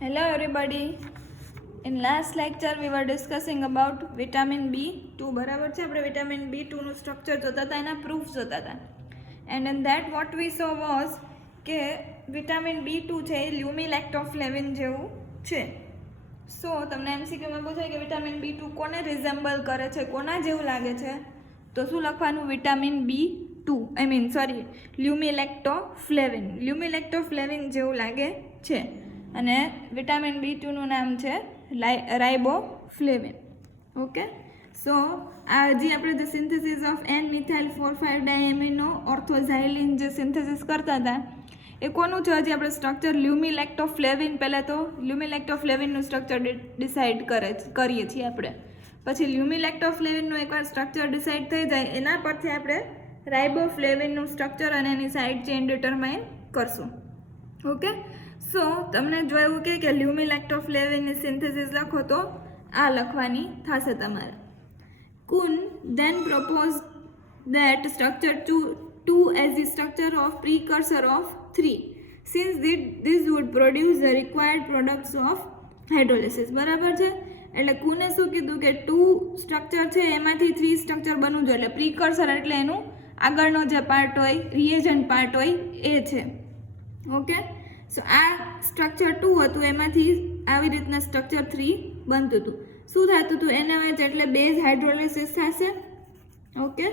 Hello everybody. In last lecture we were discussing about vitamin B2 બરાબર છે. આપણે vitamin B2 નું structure જોતા હતા, એના પ્રૂફ જોતા હતા. And in that what we saw was કે vitamin B2 છે એ લ્યુમિલેક્ટોફ્લેવિન જેવું છે. સો તમને એમસીક્યુમાં પૂછાય કે vitamin B2 કોને રિઝેમ્બલ કરે છે, કોના જેવું લાગે છે, તો શું લખવાનું? વિટામિન B2 લ્યુમિલેક્ટોફ્લેવિન જેવું લાગે છે. અને વિટામિન B2 નું નામ છે રાઇબોફ્લેવિન. ઓકે, સો આ હજી આપણે જે સિન્થેસિસ ઓફ N-મિથાઇલ 4,5 ડાયએમિનો ઓર્થોઝાઇલિન જે સિન્થેસિસ કરતા હતા એ કોનું છે? હજી આપણે સ્ટ્રક્ચર લ્યુમિલેક્ટોફ્લેવિન, પહેલાં તો લ્યુમિલેક્ટોફ્લેવિનનું સ્ટ્રક્ચર ડિસાઇડ કરીએ છીએ આપણે. પછી લ્યુમિલેક્ટોફ્લેવિનનું એકવાર સ્ટ્રક્ચર ડિસાઇડ થઈ જાય એના પરથી આપણે રાઇબોફ્લેવિનનું સ્ટ્રક્ચર અને એની સાઇડ ચેઇન ડિટરમાઇન કરશું. ઓકે, સો તમને જો એવું કે લ્યુમિલેક્ટોફ્લેવિનની સિન્થેસિસ લખો તો આ લખવાની થશે તમારે. કુન then proposed that structure 2 as the structure of precursor of 3 since this would produce the required products of hydrolysis. બરાબર છે. એટલે કુને શું કીધું કે 2 સ્ટ્રક્ચર છે એમાંથી 3 સ્ટ્રક્ચર બનવું જોઈએ. એટલે પ્રીકર્સર એટલે એનું આગળનો જે પાર્ટ હોય, રિએજન્ટ પાર્ટ હોય એ છે. ઓકે, સો આ સ્ટ્રક્ચર 2 હતું, એમાંથી આવી રીતના સ્ટ્રક્ચર 3 બનતું હતું. શું થતું હતું? NaOH એટલે બેઝ હાઇડ્રોલિસિસ થશે. ઓકે,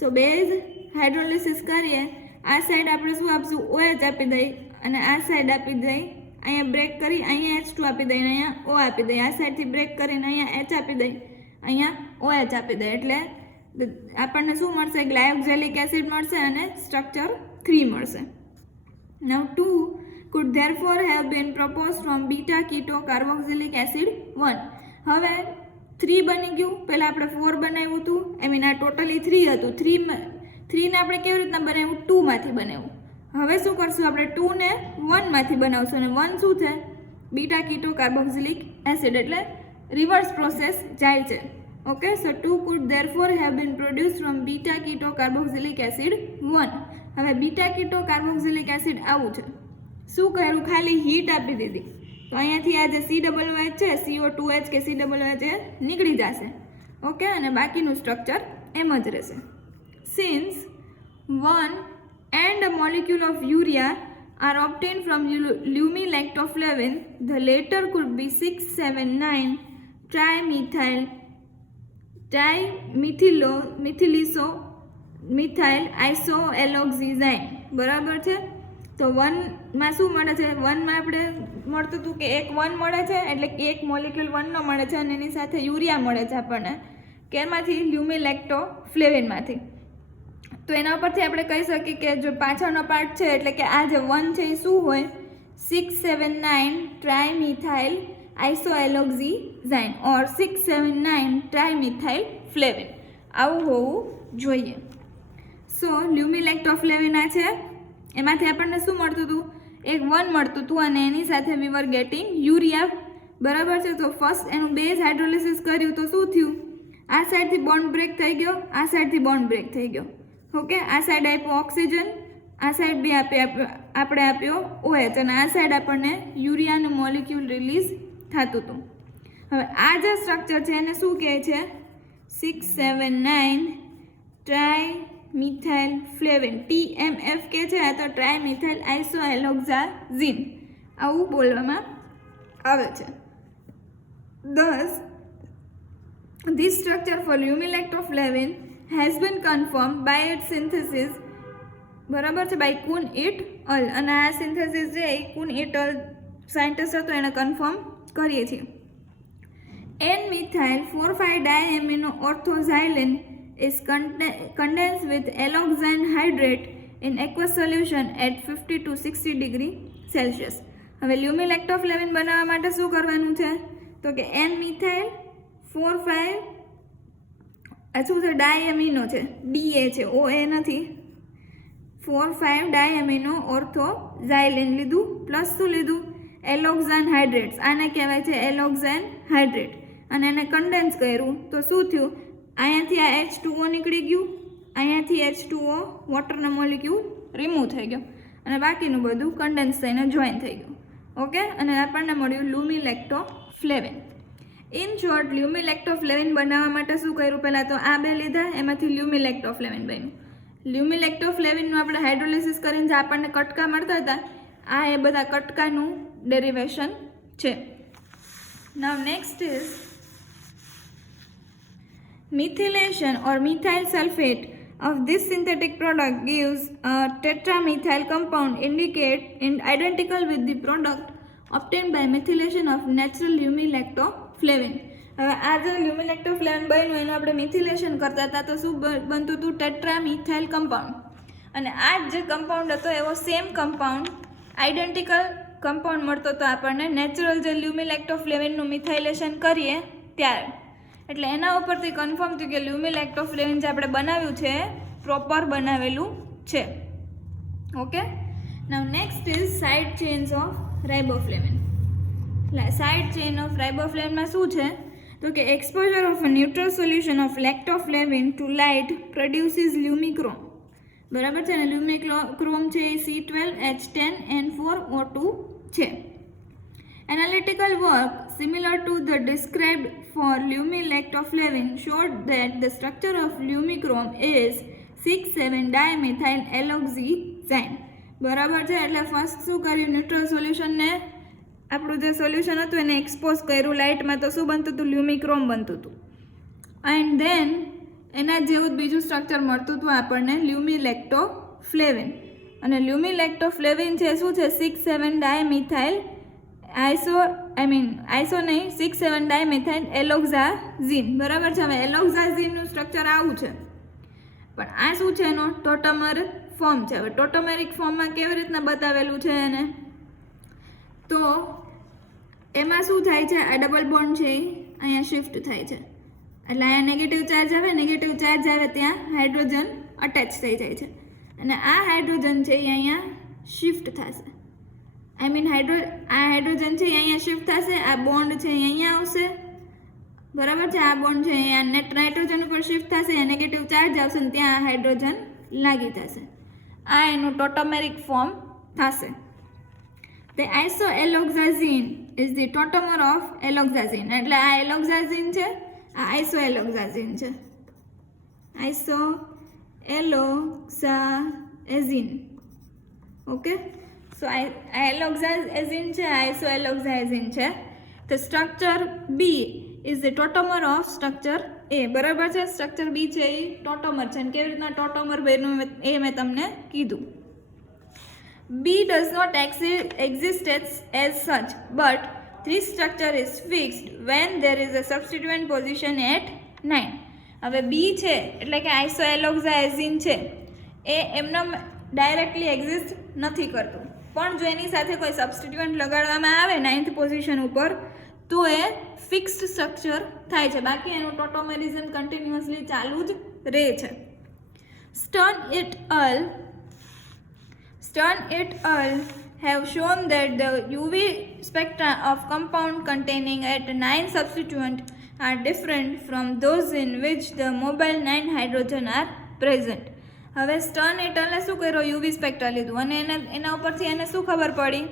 સો બેઝ હાઇડ્રોલિસિસ કરીએ, આ સાઈડ આપણે શું આપશું? OH આપી દઈએ, અને આ સાઈડ આપી દઈએ, અહીંયા બ્રેક કરી અહીંયા H2 આપી દઈએ, અહીંયા O આપી દઈએ, આ સાઈડથી બ્રેક કરીને અહીંયા H આપી દઈએ, અહીંયા OH આપી દઈએ. એટલે આપણને શું મળશે? ગ્લાયોક્ઝેલિક એસિડ મળશે અને સ્ટ્રક્ચર 3 મળશે. Now 2 could therefore have been proposed from beta keto carboxylic acid 1. હવે 3 બની ગયું. પહેલાં આપણે 4 બનાવ્યું હતું, આ ટોટલી 3 હતું. 3ને આપણે કેવી રીતના બનાવ્યું? 2 માંથી બનાવ્યું. હવે શું કરશું? આપણે 2 ને 1 માંથી બનાવશું, અને 1 શું છે? બીટા કીટો કાર્બોક્સિલિક એસિડ, એટલે રિવર્સ પ્રોસેસ જાય છે. Okay, so 2 could therefore have been produced from beta keto carboxylic acid 1. હવે બીટા કીટો કાર્બોક્સિલિક એસિડ આવું છે. શું કર્યું? ખાલી હીટ આપી દીધી, તો અહીંયાથી આ જે COOH છે, CO2H કે COOH એ નીકળી જશે. ઓકે, અને બાકીનું સ્ટ્રક્ચર એમ જ રહેશે. Since 1 and a molecule of urea are obtained from lumilactoflavin, the later could be 6,7,9 methyl isoalloxazine. બરાબર છે. તો 1માં શું મળે છે? 1માં આપણે મળતું હતું કે એક 1 મળે છે, એટલે કે એક મોલિક્યુલ 1નો મળે છે, અને એની સાથે યુરિયા મળે છે આપણને. કેમાંથી? લ્યુમિલેક્ટોફ્લેવિનમાંથી. તો એના પરથી આપણે કહી શકીએ કે જો પાછળનો પાર્ટ છે, એટલે કે આ જે 1 છે એ શું હોય? 6,7,9 ટ્રાઇમિથાઇલ આઇસોએલોક્સિઝાઇન ઓર 6,7,9 ટ્રાઇમિથાઇલ ફ્લેવિન આવું હોવું જોઈએ. સો લ્યુમિલેક્ટોફ્લેવિન આ છે, એમાંથી આપણને શું મળતું હતું? એક 1 મળતું હતું, અને એની સાથે વી વર ગેટિંગ યુરિયા. બરાબર છે. તો ફર્સ્ટ એનું બેઝ હાઇડ્રોલિસિસ કર્યું તો શું થયું? આ સાઈડથી બોન્ડ બ્રેક થઈ ગયો, આ સાઈડથી બોન્ડ બ્રેક થઈ ગયો. ઓકે, આ સાઈડ આપ્યો ઓક્સિજન, આ સાઈડ બી આપણે આપ્યો OH, અને આ સાઈડ આપણને યુરિયાનું મોલિક્યુલ રિલીઝ થતું હતું. હવે આ જે સ્ટ્રક્ચર છે એને શું કહે છે? 6,7,9 ટ્રાઇમિથાઇલ ફ્લેવિન, TMF કે છે, આ તો ટ્રાઇમિથાઇલ આઇસોએલોક્સાઝિન આવું બોલવામાં આવે છે. Thus, this structure for લ્યુમિલેક્ટોફ્લેવિન has been confirmed by its synthesis. બરાબર છે, by કુન ઇટ અલ. અને આ સિન્થેસિસ જે કુન ઇટ અલ સાયન્ટિસ્ટ હતો એણે કન્ફર્મ કરીએ છીએ. N-મિથાઇલ 4,5 ડાયએમિનો ઓર્થોઝાઇલિન is condensed with alloxan hydrate in aqueous solution at 50 to 60 degree Celsius. હવે લ્યુમિલેક્ટોફ્લેવિન બનાવવા માટે શું કરવાનું છે? તો કે N-મિથાઇલ 4,5 શું છે? ડાયએમિનો છે, DA છે, OA નથી. 4,5 ડાયએમિનો ઓર્થોઝાઇલિન લીધું, પ્લસ શું લીધું? એલોક્ઝાન હાઇડ્રેટ્સ. આને કહેવાય છે એલોક્ઝાન હાઇડ્રેટ. અને એને કન્ડેન્સ કર્યું તો શું થયું? અહીંયાથી આ H2O નીકળી ગયું, અહીંયાથી H2O વોટરના મોલિક્યુલ રિમૂવ થઈ ગયો, અને બાકીનું બધું કન્ડેન્સ થઈને જોઈન થઈ ગયું. ઓકે, અને આપણને મળ્યું લ્યુમિલેક્ટોફ્લેવિન. ઇન શોર્ટ, લ્યુમિલેક્ટોફ્લેવિન બનાવવા માટે શું કર્યું? પહેલાં તો આ બે લીધા, એમાંથી લ્યુમિલેક્ટોફ્લેવિન બન્યું. લ્યુમિલેક્ટોફ્લેવિનનું આપણે હાઇડ્રોલિસિસ કરીને જે આપણને કટકા મળતા હતા, આ એ બધા કટકાનું ડેરિવેશન છે. Now next is methylation or methyl sulfate of this synthetic product gives a tetramethyl compound identical with the product obtained by methylation of natural લ્યુમિલેક્ટોફ્લેવિન. હવે આ જે લ્યુમિલેક્ટોફ્લેવિન બન્યું એનું આપણે મિથિલેશન કરતા હતા તો શું બનતું હતું? ટેટ્રામિથાઇલ કમ્પાઉન્ડ. અને આ જે કમ્પાઉન્ડ હતો એવો સેમ કમ્પાઉન્ડ આઇડેન્ટિકલ કમ્પાઉન્ડ મળતો હતો આપણને નેચરલ જે લ્યુમિલેક્ટોફ્લેવિનનું મિથાઇલેશન કરીએ ત્યારે. એટલે એના ઉપરથી કન્ફર્મ થયું કે લ્યુમિલેક્ટોફ્લેવિન જે આપણે બનાવ્યું છે પ્રોપર બનાવેલું છે. Okay, now next is side chains of riboflavin. Side chain of રાઇબોફ્લેવિનમાં શું છે? તો કે exposure of a neutral solution of lactoflavin to light produces lumichrome. બરાબર છે ને? લ્યુમિક્રોમ છે એ C12H10N4O2 છે. Analytical work similar to the described for લ્યુમિલેક્ટોફ્લેવિન showed that the structure of લ્યુમિક્રોમ is 6,7-dimethyl alloxyzine. બરાબર છે? એટલે ફર્સ્ટ શું કર્યું? ન્યુટ્રલ સોલ્યુશનને, આપણું જે સોલ્યુશન હતું એને એક્સપોઝ કર્યું લાઇટમાં, તો શું બનતું હતું? લ્યુમિક્રોમ બનતું હતું. એન્ડ દેન એના જેવું જ બીજું સ્ટ્રક્ચર મળતું હતું આપણને લ્યુમિલેક્ટોફ્લેવિન. અને લ્યુમિલેક્ટોફ્લેવિન છે શું છે? 6,7-dimethyl આઈસો નહીં, 6,7-dimethyl એલોક્ઝાઝીન. બરાબર છે? હવે એલોક્ઝાઝીનનું સ્ટ્રક્ચર આવું છે, પણ આ શું છે? એનો ટોટોમર ફોર્મ છે. હવે ટોટોમેરિક ફોર્મમાં કેવી રીતના બતાવેલું છે એને? તો એમાં શું થાય છે? આ ડબલ બોન્ડ છે એ અહીંયા શિફ્ટ થાય છે. એટલે અહીંયા નેગેટિવ ચાર્જ આવે, નેગેટિવ ચાર્જ આવે ત્યાં હાઇડ્રોજન અટેચ થઈ જાય છે. અને આ હાઇડ્રોજન છે એ અહીંયા શિફ્ટ થશે. આ હાઇડ્રોજન છે અહીંયા શિફ્ટ થશે, આ બોન્ડ છે અહીંયા આવશે. બરાબર છે? આ બોન્ડ છે અહીંયા નાઇટ્રોજન ઉપર શિફ્ટ થશે, નેગેટિવ ચાર્જ આવશે ને ત્યાં હાઇડ્રોજન લાગી થશે. આ એનું ટોટોમેરિક ફોર્મ થશે. The isoalloxazine is the tautomer of alloxazine. એટલે આ એલોક્ઝાઝીન છે, આ આઇસોએલોક્ઝાઝીન છે. આઇસોએલોક્ઝાઝીન. ઓકે, સો આ એલોક્ઝાઝીન છે, આઇસોએલોક્ઝાઝીન છે. The structure B is the tautomer of structure A. બરાબર છે? સ્ટ્રક્ચર B છે એ ટોટોમર છે. અને કેવી રીતના ટોટોમર બન્યું એ મેં તમને કીધું. B does not exist as such, but this structure is fixed when there is a substituent position at 9. હવે B છે એટલે કે આઇસોએલોક્ઝાઝીન છે એ એમનો ડાયરેક્ટલી એક્ઝિસ્ટ નથી કરતું, પણ જો એની સાથે કોઈ સબસ્ટિટ્યુઅન્ટ લગાડવામાં આવે 9th પોઝિશન ઉપર તો એ ફિક્સ્ડ સ્ટ્રક્ચર થાય છે. બાકી એનું ટોટોમેરિઝમ કન્ટિન્યુઅસલી ચાલુ જ રહે છે. Stern et al. Have shown that the UV spectra of compound containing at 9 substituent are different from those in which the mobile 9 hydrogen are present. હવે સ્ટર્ન એટ અલે શું કર્યો? યુવી સ્પેક્ટ્રા લીધું અને એના ઉપરથી એને શું ખબર પડી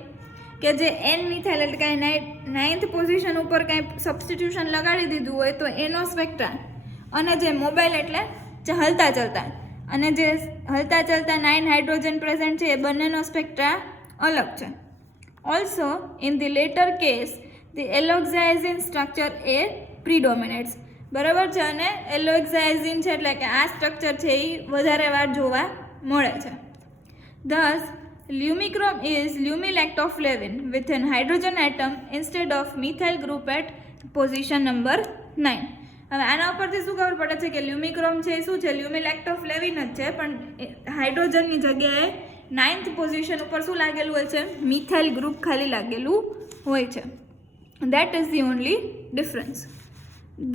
કે જે એન મિથાઇલ એટલે કાંઈ 9th પોઝિશન ઉપર કાંઈ સબસ્ટિટ્યુશન લગાડી દીધું હોય તો એનો સ્પેક્ટ્રા અને જે મોબાઈલ એટલે જે હલતા ચલતા અને જે હલતા ચલતા 9 હાઇડ્રોજન પ્રેઝન્ટ છે એ બંનેનો સ્પેક્ટ્રા અલગ છે. Also in the latter case the alloxazine structure એ પ્રીડોમિનેટ્સ. બરાબર છે? અને એલોક્ઝાઝીન છે એટલે કે આ સ્ટ્રક્ચર છે એ વધારે વાર જોવા મળે છે. Thus lumichrome is lumilactoflavin with an hydrogen atom instead of methyl group at position number 9. હવે આના ઉપરથી શું ખબર પડે છે કે લ્યુમિક્રોમ છે એ શું છે? લ્યુમિલેક્ટોફ્લેવિન જ છે, પણ હાઇડ્રોજનની જગ્યાએ 9th પોઝિશન ઉપર શું લાગેલું હોય છે? મિથાઇલ ગ્રુપ ખાલી લાગેલું હોય છે. That is the only difference.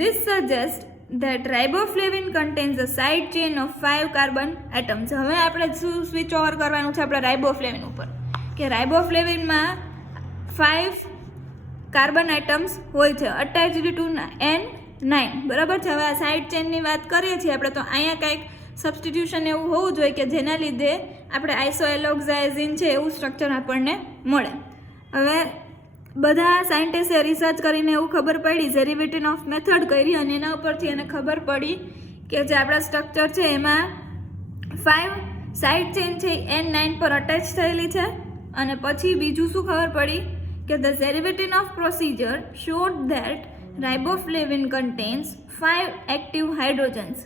This suggests that riboflavin contains a side chain of 5 carbon atoms. હવે આપણે શું સ્વિચ ઓવર કરવાનું છે આપણે રાઇબોફ્લેવિન ઉપર કે રાઇબોફ્લેવિનમાં 5 કાર્બન એટમ્સ હોય છે અટેચ્ડ ટુ N9. બરાબર છે? હવે આ સાઇડ ચેનની વાત કરીએ છીએ આપણે તો અહીંયા કંઈક સબસ્ટિટ્યુશન એવું હોવું જોઈએ કે જેના લીધે આપણે આઇસોએલોક્ઝાઝીન છે એવું સ્ટ્રક્ચર આપણને મળે. હવે બધા સાયન્ટિસ્ટે રિસર્ચ કરીને એવું ખબર પડી, ડેરિવેટિવ ઓફ મેથડ કરી અને એના ઉપરથી એને ખબર પડી કે જે આપણા સ્ટ્રક્ચર છે એમાં 5 સાઇડ ચેન છે N9 પર અટેચ થયેલી છે. અને પછી બીજું શું ખબર પડી કે the derivative of procedure showed that riboflavin contains 5 active hydrogens.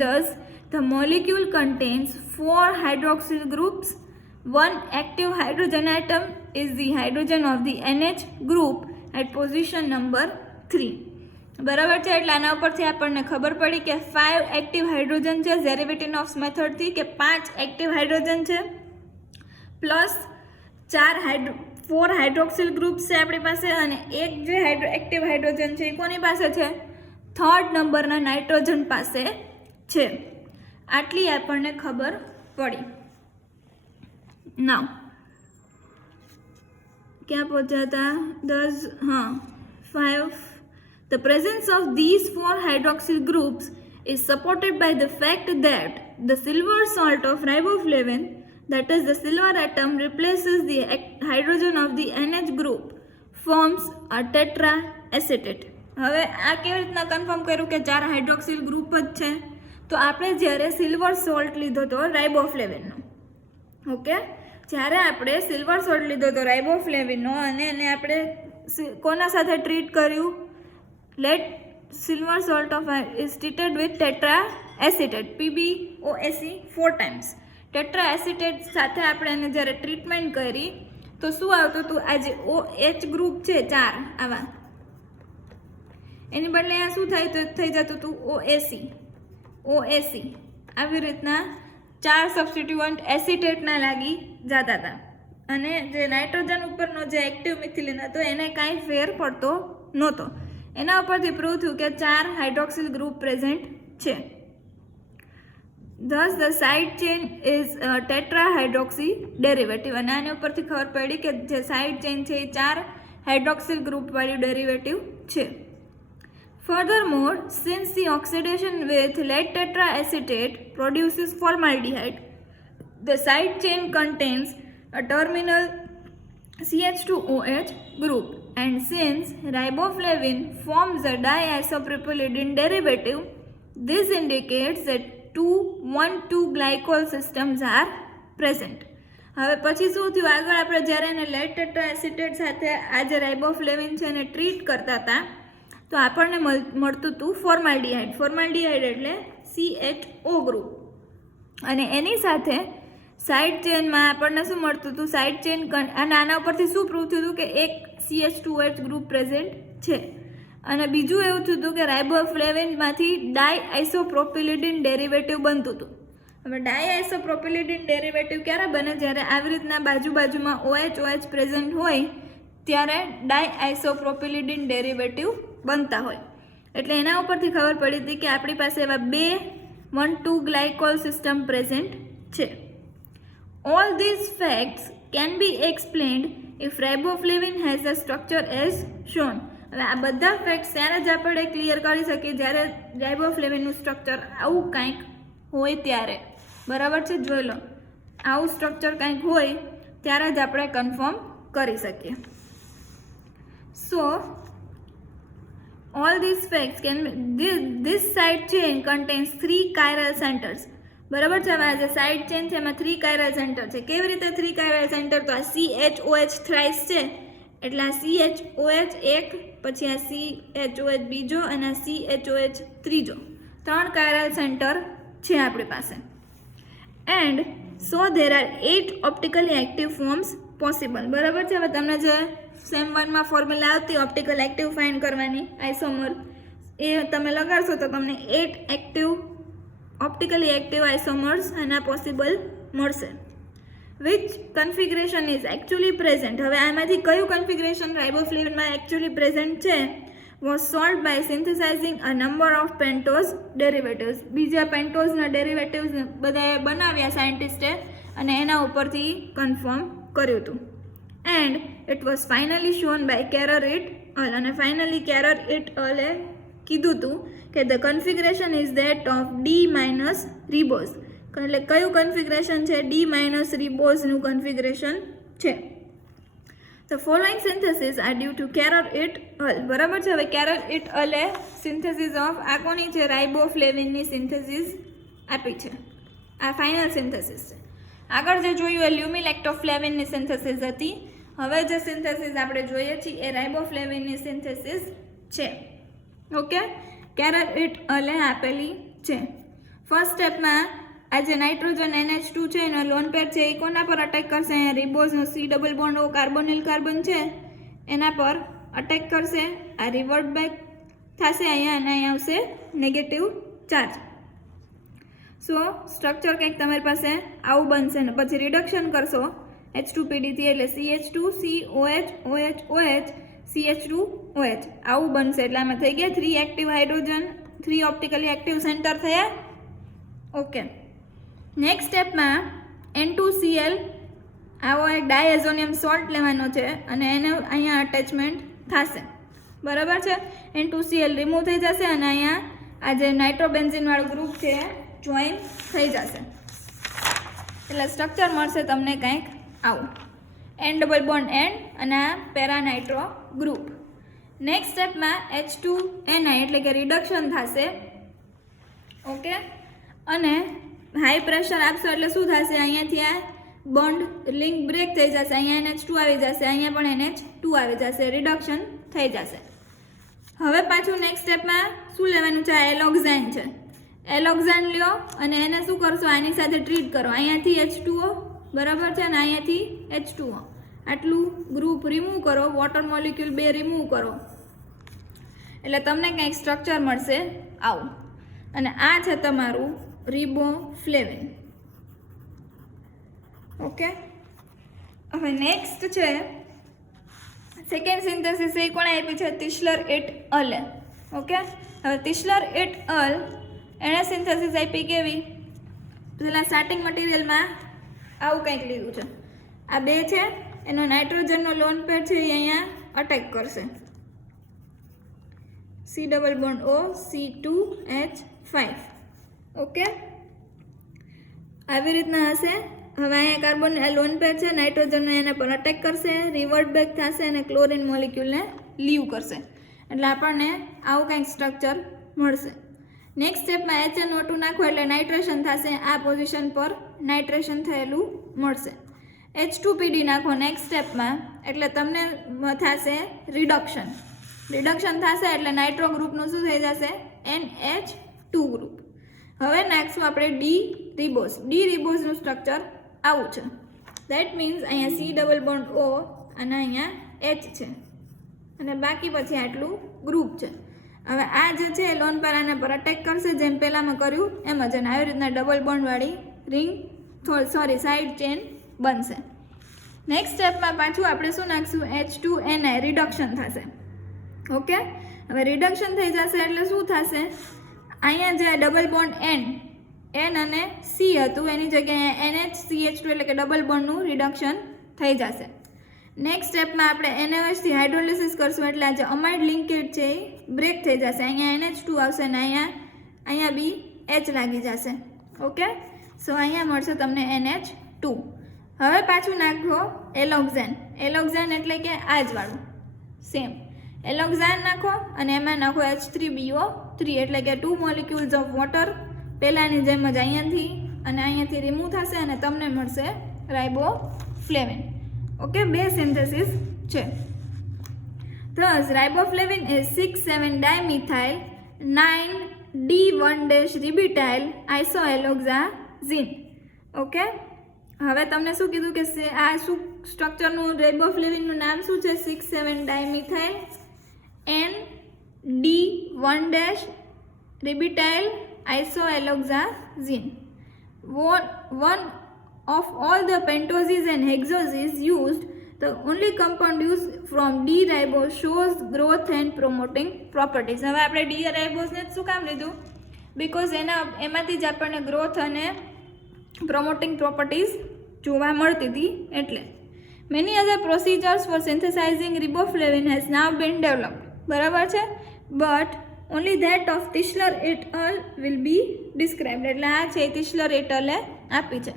Thus, the molecule contains 4 hydroxyl groups. One active hydrogen atom is the hydrogen of the NH group at position number 3. બરાબર છે. એટલે આના ઉપરથી આપણને ખબર પડી કે 5 એક્ટિવ હાઇડ્રોજન છે ડેરિવેટિવ ઓફ મેથડથી, કે 5 એક્ટિવ હાઇડ્રોજન છે પ્લસ 4 હાઇડ્રોક્સિલ ગ્રુપ્સ છે આપણી પાસે, અને એક જે એક્ટિવ હાઇડ્રોજન છે એ કોની પાસે છે? 3rd નંબરના નાઇટ્રોજન પાસે છે. આટલી આપણને ખબર પડી. નાવ ક્યાં પહોંચ્યા હતા? 5. The presence of these 4 hydroxyl groups is supported by the fact that the silver salt of riboflavin, that is the silver atom, replaces the hydrogen of the NH group, forms a tetraacetate. હવે આ કેવી રીતના confirm કર્યું કે 4 hydroxyl group જ છે? તો આપણે જ્યારે સિલ્વર સોલ્ટ લીધો હતો રાઇબોફ્લેવિનનો, ઓકે, જ્યારે આપણે સિલ્વર સોલ્ટ લીધો હતો રાઇબોફ્લેવિનનો અને એને આપણે કોના સાથે ટ્રીટ કર્યું? Let silver salt of is treated with tetraacetate, PbOAc 4 times. Tetraacetate સાથે આપણે એને જ્યારે ટ્રીટમેન્ટ કરી તો શું આવતું હતું? આ જે OH ગ્રુપ છે 4 આવા, એની બદલે અહીંયા શું થઈ જતું હતું? OAc. આવી રીતના 4 સબસ્ટિટ્યુઅન્ટ એસિટેટના લાગી જતા હતા, અને જે નાઇટ્રોજન ઉપરનો જે એક્ટિવ મિથિલિન હતો એને કાંઈ ફેર પડતો નહોતો. એના ઉપરથી પ્રૂવ થયું કે 4 હાઇડ્રોક્સિલ ગ્રુપ પ્રેઝન્ટ છે. Thus the side chain is a tetrahydroxy derivative. અને આની ઉપરથી ખબર પડી કે જે સાઇડ ચેન છે એ 4 હાઇડ્રોક્સિલ ગ્રુપ વાળી ડેરિવેટિવ છે. Furthermore, since the oxidation with lead tetraacetate produces formaldehyde, the side chain contains a terminal CH2OH group, and since riboflavin forms a diisopropyridine derivative, this indicates that 2,1,2 glycol systems are present. હવે પછી શું થયું? આગળ આપણે જ્યારે એને lead ટેટ્રાએસિટેટ સાથે આ જે રાઇબોફ્લેવિન છે એને ટ્રીટ કરતા હતા તો આપણને મળતું હતું ફોર્માલ્ડિહાઇડ. ફોર્માલ્ડિહાઇડ એટલે CHO ગ્રુપ, અને એની સાથે સાઇડ ચેનમાં આપણને શું મળતું હતું? Side chain. અને આના ઉપરથી શું પ્રૂવ થયું હતું કે એક CH2OH ગ્રુપ પ્રેઝન્ટ છે, અને બીજું એવું થયું હતું કે રાઇબોફ્લેવિનમાંથી ડાયઆઇસોપ્રોપિલિડિન ડેરિવેટિવ બનતું હતું. હવે ડાયઆઇસોપ્રોપિલિડિન ડેરિવેટિવ ક્યારે બને? જ્યારે આવી રીતના બાજુમાં OH પ્રેઝન્ટ હોય ત્યારે ડાયઆઇસોપ્રોપિલિડિન ડેરિવેટિવ બનતા હોય. એટલે એના ઉપરથી ખબર પડી હતી કે આપણી પાસે એવા 2,1,2 ગ્લાયકોલ સિસ્ટમ પ્રેઝન્ટ છે. All these facts can be explained if riboflavin has a structure as shown. હવે આ બધા ફેક્ટ્સ ત્યારે જ આપણે ક્લિયર કરી શકીએ જ્યારે રાઇબોફ્લેવિનનું સ્ટ્રક્ચર આવું કંઈક હોય ત્યારે. બરાબર છે? જોઈ લો, આવું સ્ટ્રક્ચર કંઈક હોય ત્યારે જ આપણે કન્ફર્મ કરી શકીએ. સો all these facts can this side chain contains 3 chiral centers. બરાબર છે? હવે આ જે સાઇડ ચેન છે એમાં 3 chiral center છે. કેવી રીતે 3 chiral center? તો આ CHOH થ્રાઇસ છે એટલે આ CHOH એક, પછી આ CHOH બીજો અને આ CHOH ત્રીજો. 3 chiral center છે આપણી પાસે. And so there are 8 optically active forms possible. બરાબર છે? હવે તમને જે સેમ 1માં ફોર્મ્યુલા આવતી ઓપ્ટિકલ એક્ટિવ ફાઇન્ડ કરવાની આઇસોમર, એ તમે લગાડશો તો તમને 8 ઓપ્ટિકલી એક્ટિવ આઇસોમર્સ આના પોસિબલ મળશે. Which configuration is actually present? હવે આમાંથી કયું કન્ફિગરેશન રાઇબોફ્લેવિનમાં એકચ્યુઅલી પ્રેઝન્ટ છે? Was solved by synthesising a number of pentose derivatives. બીજા પેન્ટોઝના ડેરિવેટિવ્સ બધાએ બનાવ્યા સાયન્ટિસ્ટે અને એના ઉપરથી કન્ફર્મ કર્યું હતું. And it was finally shown by Karrer et al. અને ફાઇનલી કેરર ઇટ અલે કીધું હતું કે the configuration is that of D minus ribose. એટલે કયું કન્ફિગરેશન છે? ડી માઇનસ રિબોઝનું કન્ફિગરેશન છે. The following synthesis are due to Carrer et al. બરાબર છે. હવે Carrer et al. A synthesis of આ કોની છે, રાઇબોફ્લેવિનની સિન્થેસિસ આપી છે. આ ફાઇનલ સિન્થેસિસ છે. આગળ જે જોયું એ લ્યુમિલેક્ટોફ્લેવિનની સિન્થેસિસ હતી. હવે જે સિન્થેસિસ આપણે જોઈએ છીએ એ રાઇબોફ્લેવિનની સિન્થેસિસ છે. Okay, Carrer et al. આપેલી છે. ફર્સ્ટ સ્ટેપમાં આ જે નાઇટ્રોજન NH2 છે એનો લોન પેર છે એ કોના પર અટેક કરશે, અહીંયા રિબોઝનો C double bond O carbonyl carbon છે એના પર અટેક કરશે. આ રિવર્ટ બેક થશે અહીંયા અને અહીંયા આવશે નેગેટિવ ચાર્જ. સો સ્ટ્રક્ચર કંઈક તમારી પાસે આવું બનશે ને પછી રિડક્શન કરશો H2PD થી એટલે CH2 COH OH OH CH2 OH આવું બનશે. એટલે આમાં થઈ ગયા 3 active hydrogen, 3 optically active centre થયા. ઓકે, નેક્સ્ટ સ્ટેપમાં N2Cl આવો એક ડાયઝોનિયમ સોલ્ટ લેવાનો છે અને એને અહીંયા અટેચમેન્ટ થશે. બરાબર છે. N2Cl રિમૂવ થઈ જશે અને અહીંયા આ જે નાઇટ્રોબેન્ઝિનવાળું ગ્રુપ છે જોઈન થઈ જશે. એટલે સ્ટ્રક્ચર મળશે તમને કંઈક આવું, N ડબલ બોન્ડ N અને આ પેરાનાઇટ્રો ગ્રુપ. નેક્સ્ટ સ્ટેપમાં H2Ni એટલે કે રિડક્શન થશે. ઓકે, અને હાઈ પ્રેશર આપશો એટલે શું થશે, અહીંયાથી આ બોન્ડ લિંક બ્રેક થઈ જશે, અહીંયા NH2 આવી જશે, અહીંયા પણ NH2 આવી જશે, રિડક્શન થઈ જશે. હવે પાછું નેક્સ્ટ સ્ટેપમાં શું લેવાનું છે, આ એલોક્ઝાઇન છે. એલોક્ઝાઇન લ્યો અને એને શું કરશો, આની સાથે ટ્રીટ કરો. અહીંયાથી H2O બરાબર છે અને અહીંયાથી H2O, આટલું ગ્રુપ રિમૂવ કરો, વોટર મોલિક્યુલ 2 રિમૂવ કરો એટલે તમને કંઈક સ્ટ્રક્ચર મળશે આવું. અને આ છે તમારું રિબોફ્લેવિન. ઓકે, હવે નેક્સ્ટ છે સેકન્ડ સિન્થેસિસ. એ કોણે આપી છે, તિશલર એટ અલ. ઓકે, હવે તિશલર એટ અલ એણે સિન્થેસિસ આપી કેવી, પેલા સ્ટાર્ટિંગ મટીરિયલમાં આવું કંઈક લીધું છે. આ 2 છે, એનો નાઇટ્રોજનનો લોન પેર છે એ અહીંયા અટેક કરશે, C double bond O C2H5. Okay, આવી રીતના હશે. હવે અહીંયા કાર્બન લોન પેર છે, નાઇટ્રોજનનો એના પર અટેક કરશે, રિવર્ટ બેક થશે અને ક્લોરિન મોલિક્યુલને લીવ કરશે. એટલે આપણને આવું કંઈક સ્ટ્રક્ચર મળશે. નેક્સ્ટ સ્ટેપમાં HNO2 નાખો એટલે નાઇટ્રેશન થશે, આ પોઝિશન પર નાઇટ્રેશન થયેલું મળશે. H2PD નાખો નેક્સ્ટ સ્ટેપમાં એટલે તમને થશે રિડક્શન. રિડક્શન થશે એટલે નાઇટ્રો ગ્રુપનું શું થઈ જશે, NH2 ગ્રુપ. હવે નાખશું આપણે ડી રિબોઝ. ડી રિબોઝનું સ્ટ્રક્ચર આવું છે. દેટ મીન્સ અહીંયા C ડબલ બોન્ડ O અને અહીંયા H છે અને બાકી પછી આટલું ગ્રુપ છે. હવે આ જે છે લોન પર આના પર અટેક કરશે જેમ પહેલાંમાં કર્યું એમ જ, અને આવી રીતના ડબલ બોન્ડવાળી રિંગ સાઇડ ચેન બનશે. નેક્સ્ટ સ્ટેપમાં પાછું આપણે શું નાખશું, H2Ni રિડક્શન થશે. ઓકે, હવે રિડક્શન થઈ જશે એટલે શું થશે, અહીંયા જે ડબલ બોન્ડ N અને C હતું એની જગ્યાએ NHCH2 એટલે કે ડબલ બોન્ડનું રિડક્શન થઈ જશે. નેક્સ્ટ સ્ટેપમાં આપણે NaOH થી હાઇડ્રોલિસિસ કરશું એટલે આ જે અમાઇડ લિંકેજ છે એ બ્રેક થઈ જશે, અહીંયા NH2 આવશે અને અહીંયા બી H લાગી જશે. ઓકે, સો અહીંયા મળશે તમને NH2. હવે પાછું નાખો એલોક્ઝાન. એલોક્ઝાન એટલે કે આ જ વાળું સેમ એલોક્ઝાન નાખો અને એમાં નાખો H3BO3 એટલે કે 2 મોલિક્યુલ્સ ઓફ વોટર, પહેલાંની જેમ જ અહીંયાથી રિમૂવ થશે અને તમને મળશે રાઇબોફ્લેવિન. ઓકે, 2 સિન્થેસિસ છે. Thus, riboflavin is 6,7-dimethyl 9D1-ribityl isoalloxazine. Okay, હવે તમને શું કીધું કે આ શું સ્ટ્રક્ચરનું રાઇબોફ્લેવિનનું નામ શું છે, 6,7-dimethyl ND1-ribityl isoalloxazine. One of all the pentoses and hexoses used, the only compound used from D-ribose shows growth and promoting properties. હવે આપણે D-ribose ને શું કામ લીધું, બિકોઝ એમાંથી જ આપણને ગ્રોથ અને પ્રોમોટિંગ પ્રોપર્ટીઝ જોવા મળતી હતી એટલે. Many other procedures for synthesizing riboflavin has now been developed. બરાબર છે, but only that of Tischler et al. Will be described. એટલે આ છે ટિશલર એટ અલે આપી છે.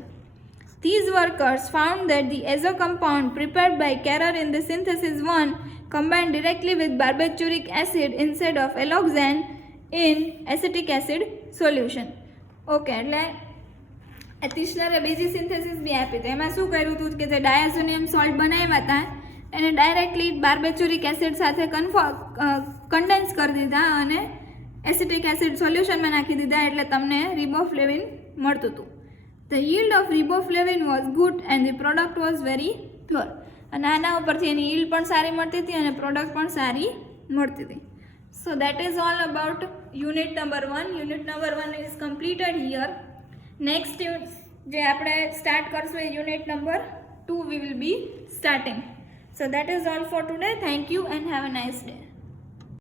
These workers found that the azo compound prepared by Carrer in the synthesis 1 combined directly with barbituric acid instead of alloxan in acetic acid solution. Okay, એટલે તિશ્લરે બીજી synthesis બી આપી હતી. એમાં શું કર્યું હતું કે જે ડાયાઝોનિયમ સોલ્ટ બનાવ્યા હતા એને ડાયરેક્ટલી બાર્બેચ્યુરિક એસિડ સાથે કન્ડેન્સ કરી દીધા અને એસિટિક એસિડ સોલ્યુશનમાં નાખી દીધા, એટલે તમને રિબોફ્લેવિન મળતું હતું. The yield of riboflavin was good and the product was very pure. અને આના ઉપરથી એની yield પણ સારી મળતી હતી અને પ્રોડક્ટ પણ સારી મળતી હતી. So that is all about unit number 1. Unit number 1 is completed here. Next જે આપણે સ્ટાર્ટ કરશું એ unit number 2 we will be starting. So that is all for today. Thank you and have a nice day.